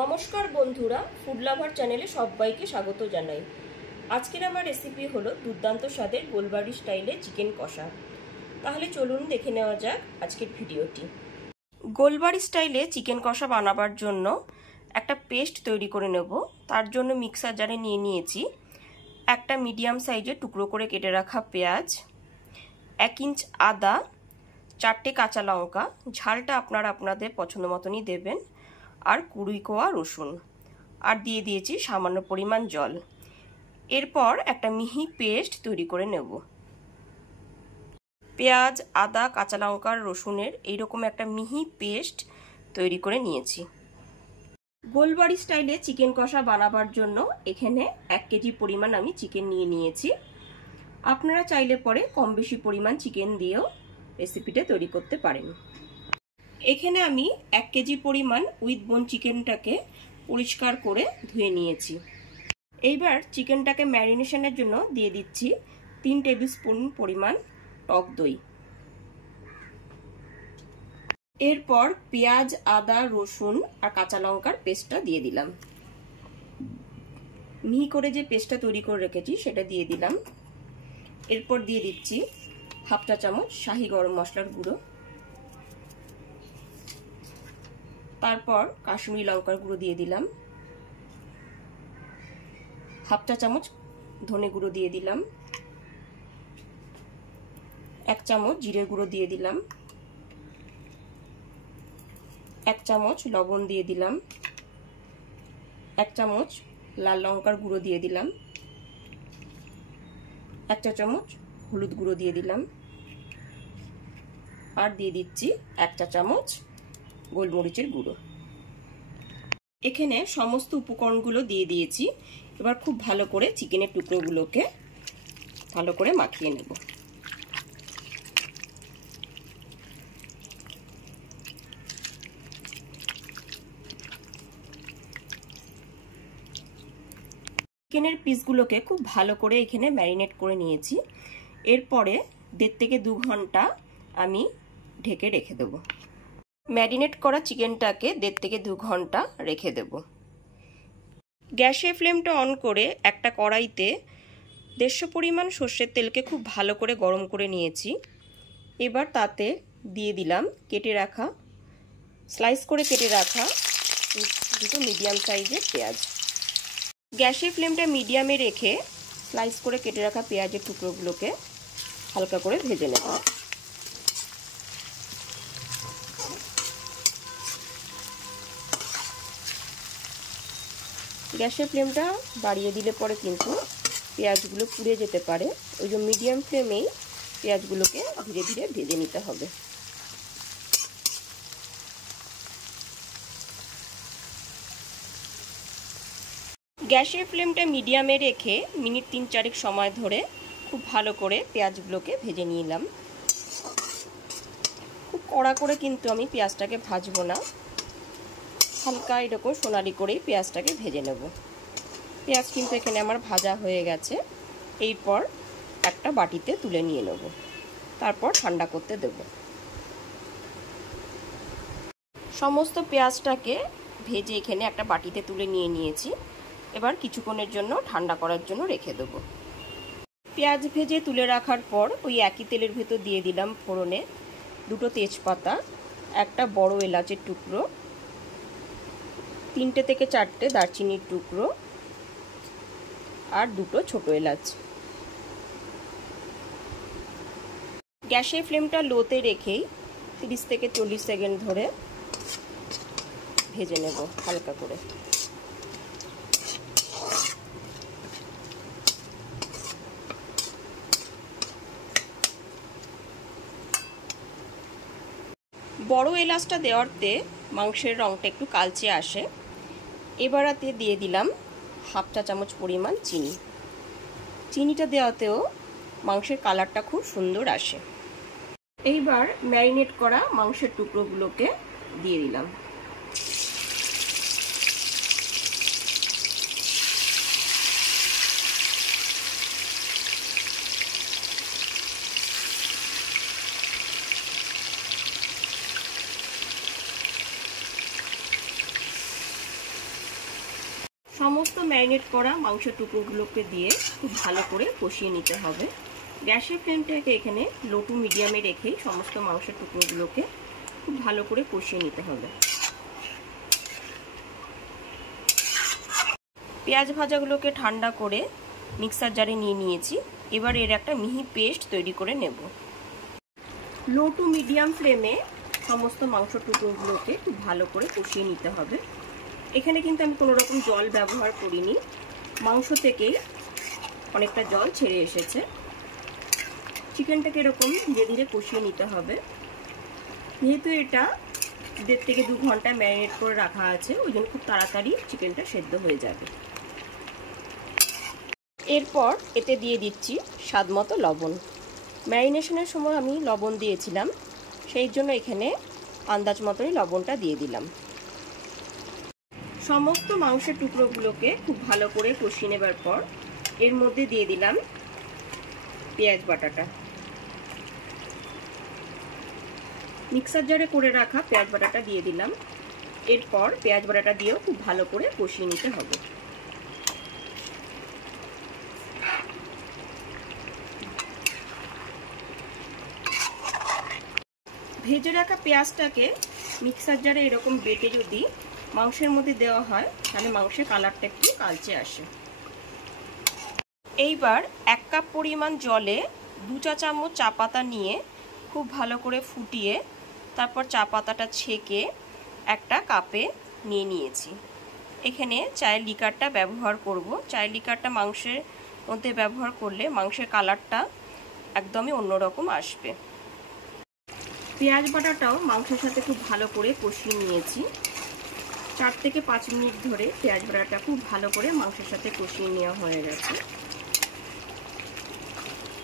নমস্কার বন্ধুরা, food lover চ্যানেলে সবাইকে স্বাগত জানাই। আজকের আমার রেসিপি হলো দুর্দান্ত স্বাদের গোলবাড়ি স্টাইলে চিকেন কষা। তাহলে চলুন দেখে নেওয়া যাক আজকের ভিডিওটি। গোলবাড়ি স্টাইলে চিকেন কষা বানাবার জন্য একটা পেস্ট তৈরি করে নেব। তার জন্য মিক্সার জারে নিয়ে নিয়েছি একটা মিডিয়াম সাইজের টুকরো করে কেটে রাখা পেঁয়াজ, 1 ইঞ্চ আদা, 4টে কাঁচা লঙ্কা, ঝালটা আপনারা আপনাদের পছন্দ মতনই দেবেন, আর 20 কোয়া রসুন, আর দিয়ে দিয়েছি সামান্য পরিমাণ জল। এরপর একটা মিহি পেস্ট তৈরি করে নেব। পেঁয়াজ, আদা, কাঁচা লঙ্কা, রসুনের এইরকম একটা মিহি পেস্ট তৈরি করে নিয়েছি। গোলবাড়ি স্টাইলে চিকেন কষা বানাবার জন্য এখানে 1 কেজি পরিমাণ আমি চিকেন নিয়ে নিয়েছি। আপনারা চাইলে পরে কম বেশি পরিমাণ চিকেন দিয়েও রেসিপিটা তৈরি করতে পারেন। এখানে আমি 1 কেজি পরিমাণ উইথ বোন চিকেনটাকে পরিষ্কার করে ধুয়ে নিয়েছি। এইবার চিকেনটাকে ম্যারিনেশনের জন্য দিয়ে দিচ্ছি 3 টেবিল স্পুন পরিমাণ টক দই। এরপর পেঁয়াজ, আদা, রসুন আর কাঁচা লঙ্কার পেস্টটা দিয়ে দিলাম। মিহি করে যে পেস্টটা তৈরি করে রেখেছি সেটা দিয়ে দিলাম। এরপর দিয়ে দিচ্ছি 1/2 চা চামচ শাহি গরম মশলার গুঁড়ো, তারপর কাশ্মীরি লঙ্কার গুঁড়ো দিয়ে দিলাম, 1/2 চা চামচ ধনে গুঁড়ো দিয়ে দিলাম, 1 চামচ জিরে গুঁড়ো দিয়ে দিলাম, 1 চামচ লবণ দিয়ে দিলাম, 1 চামচ লাল লঙ্কার গুঁড়ো দিয়ে দিলাম, 1 চা চামচ হলুদ গুঁড়ো দিয়ে দিলাম, আর দিয়ে দিচ্ছি 1 চা চামচ গোলমরিচের গুঁড়ো। এখানে সমস্ত উপকরণগুলো দিয়ে দিয়েছি। এবার খুব ভালো করে চিকেনের টুকরোগুলোকে ভালো করে মাখিয়ে নেব। চিকেনের পিসগুলোকে খুব ভালো করে এখানে ম্যারিনেট করে নিয়েছি। এরপরে 1.5 থেকে 2 ঘন্টা আমি ঢেকে রেখে দেব। ম্যারিনেট করা চিকেনটাকে 1.5 থেকে 2 ঘন্টা রেখে দেব। গ্যাসের ফ্লেমটা অন করে একটা কড়াইতে 150 পরিমাণ সর্ষের তেলকে খুব ভালো করে গরম করে নিয়েছি। এবার তাতে দিয়ে দিলাম স্লাইস করে কেটে রাখা 2 মিডিয়াম সাইজের পেঁয়াজ। গ্যাসের ফ্লেমটা মিডিয়ামে রেখে স্লাইস করে কেটে রাখা পেঁয়াজের টুকরোগুলোকে হালকা করে ভেজে নেব। গ্যাসের ফ্লেমটা বাড়িয়ে দিলে পরে কিন্তু পেঁয়াজগুলো পুড়ে যেতে পারে, ওই জন্য মিডিয়াম ফ্লেমেই পেঁয়াজগুলোকে ধীরে ধীরে ভেজে নিতে হবে। গ্যাসের ফ্লেমটা মিডিয়ামে রেখে মিনিট 3-4 সময় ধরে খুব ভালো করে পেঁয়াজগুলোকে ভেজে নিলাম। খুব কড়া করে কিন্তু আমি পেঁয়াজটাকে ভাজবো না, হালকা এরকম সোনালি করেই পেঁয়াজটাকে ভেজে নেব। পেঁয়াজ কিন্তু এখানে আমার ভাজা হয়ে গেছে। এরপর একটা বাটিতে তুলে নিয়ে নেব, তারপর ঠান্ডা করতে দেব। সমস্ত পেঁয়াজটাকে ভেজে এখানে একটা বাটিতে তুলে নিয়ে নিয়েছি। এবার কিছুক্ষণের জন্য ঠান্ডা করার জন্য রেখে দেব। পেঁয়াজ ভেজে তুলে রাখার পর ওই একই তেলের ভেতর দিয়ে দিলাম ফোড়নে 2 তেজপাতা, একটা বড় এলাচের টুকরো, 3 থেকে 4টে দারচিনির টুকরো, আর 2 ছোট এলাচ। গ্যাসের ফ্লেমটা লোতে রেখেই 30 থেকে 40 সেকেন্ড ধরে ভেজে নেব হালকা করে। বড় এলাচটা দেওয়াতে মাংসের রঙটা একটু কালচে আসে। এবারে দিয়ে দিলাম 1/2 চা চামচ পরিমাণ চিনি। চিনিটা দেওয়াতেও মাংসের কালারটা খুব সুন্দর আসে। এইবার ম্যারিনেট করা মাংসের টুকরোগুলোকে দিয়ে দিলাম। ম্যারিনেট করা মাংসের টুকরোগুলোকে দিয়ে খুব ভালো করে কষিয়ে নিতে হবে। গ্যাসের ফ্লেমটাকে এখানে লো টু মিডিয়ামে রেখেই সমস্ত মাংসের টুকরোগুলোকে খুব ভালো করে কষিয়ে নিতে হবে। পেঁয়াজ ভাজাগুলোকে ঠান্ডা করে মিক্সার জারে নিয়ে নিয়েছি। এবার এর একটা মিহি পেস্ট তৈরি করে নেব। লো টু মিডিয়াম ফ্লেমে সমস্ত মাংস টুকরোগুলোকে খুব ভালো করে কষিয়ে নিতে হবে। এখানে কিন্তু আমি কোনো রকম জল ব্যবহার করিনি, মাংস থেকেই অনেকটা জল ছেড়ে এসেছে। চিকেনটাকে এরকম ধীরে ধীরে কষিয়ে নিতে হবে। যেহেতু এটা 1.5 থেকে 2 ঘন্টা ম্যারিনেট করে রাখা আছে, ওই জন্য খুব তাড়াতাড়ি চিকেনটা সেদ্ধ হয়ে যাবে। এরপর এতে দিয়ে দিচ্ছি স্বাদমতো লবণ। ম্যারিনেশনের সময় আমি লবণ দিয়েছিলাম, সেই জন্য এখানে আন্দাজ মতোই লবণটা দিয়ে দিলাম। সমস্ত মাংসের টুকরোগুলোকে খুব ভালো করে কষিয়ে নেবার পর এর মধ্যে দিয়ে দিলাম পেঁয়াজ বাটাটা। মিক্সার জারে করে রাখা পেঁয়াজ বাটাটা দিয়ে দিলাম। এরপর পেঁয়াজ বাটাটা দিয়েও খুব ভালো করে কষিয়ে নিতে হবে। ভেজে রাখা পেঁয়াজটাকে মিক্সার জারে এরকম বেটে যদি মাংসের মধ্যে দেওয়া হয়, তাহলে মাংসের কালারটা একটু কালচে আসে। এইবার 1 কাপ পরিমাণ জলে 2 চা চামচ চা পাতা নিয়ে খুব ভালো করে ফুটিয়ে তারপর চা পাতাটা ছেঁকে একটা কাপে নিয়ে নিয়েছি। এখানে চায়ের লিকারটা ব্যবহার করব। চায়ের লিকারটা মাংসের মধ্যে ব্যবহার করলে মাংসের কালারটা একদমই অন্যরকম আসবে। পেঁয়াজ বাটাটাও মাংসের সাথে খুব ভালো করে কষিয়ে নিয়েছি। 4 থেকে 5 মিনিট ধরে পেঁয়াজ বাটাটা খুব ভালো করে মাংসের সাথে কষিয়ে নেওয়া হয়ে গেছে।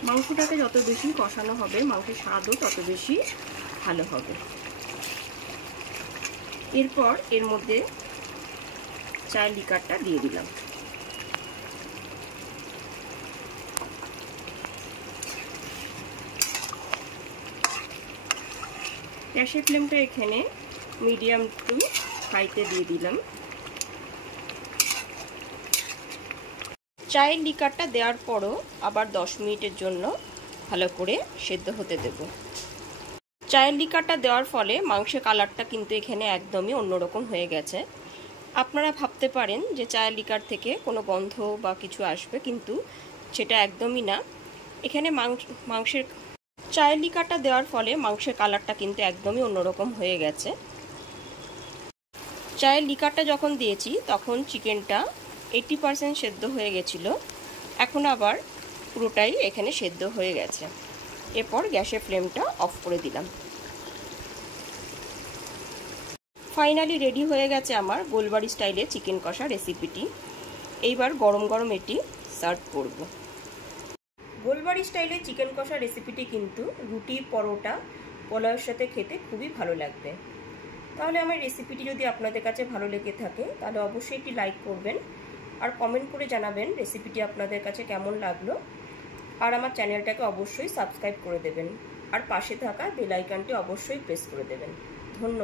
মাংসটাকে যত বেশি কষানো হবে, মাংসের স্বাদও তত বেশি ভালো হবে। এরপর এর মধ্যে চায়ের লিকারটা দিয়ে দিলাম। গ্যাসের ফ্লেমটা এখানে মিডিয়াম টু হাইতে দিয়ে দিলাম। চায়ের লিকারটা দেওয়ার পরও আবার 10 মিনিটের জন্য ভালো করে সেদ্ধ হতে দেব। চায়ের লিকারটা দেওয়ার ফলে মাংসের কালারটা কিন্তু এখানে একদমই অন্যরকম হয়ে গেছে। আপনারা ভাবতে পারেন যে চায়ের লিকার থেকে কোনো গন্ধ বা কিছু আসবে, কিন্তু সেটা একদমই না। এখানে মাংসের চায়ের লিকারটা দেওয়ার ফলে মাংসের কালারটা কিন্তু একদমই অন্যরকম হয়ে গেছে। চায়ের লিকারটা যখন দিয়েছি তখন চিকেনটা 80% সেদ্ধ হয়ে গেছিল। এখন আবার পুরোটাই এখানে সেদ্ধ হয়ে গেছে। এরপর গ্যাসের ফ্লেমটা অফ করে দিলাম। ফাইনালি রেডি হয়ে গেছে আমার গোলবাড়ি স্টাইলে চিকেন কষা রেসিপিটি। এইবার গরম গরম এটি সার্ভ করব। গোলবাড়ি স্টাইলে চিকেন কষা রেসিপিটি কিন্তু রুটি, পরোটা, পোলাওয়ের সাথে খেতে খুবই ভালো লাগবে। তাহলে আমার রেসিপিটি যদি আপনাদের কাছে ভালো লেগে থাকে তাহলে অবশ্যই একটি লাইক করবেন আর কমেন্ট করে জানাবেন রেসিপিটি আপনাদের কাছে কেমন লাগলো। আর আমার চ্যানেলটাকে অবশ্যই সাবস্ক্রাইব করে দেবেন আর পাশে থাকা বেল আইকনটি অবশ্যই প্রেস করে দেবেন। ধন্যবাদ।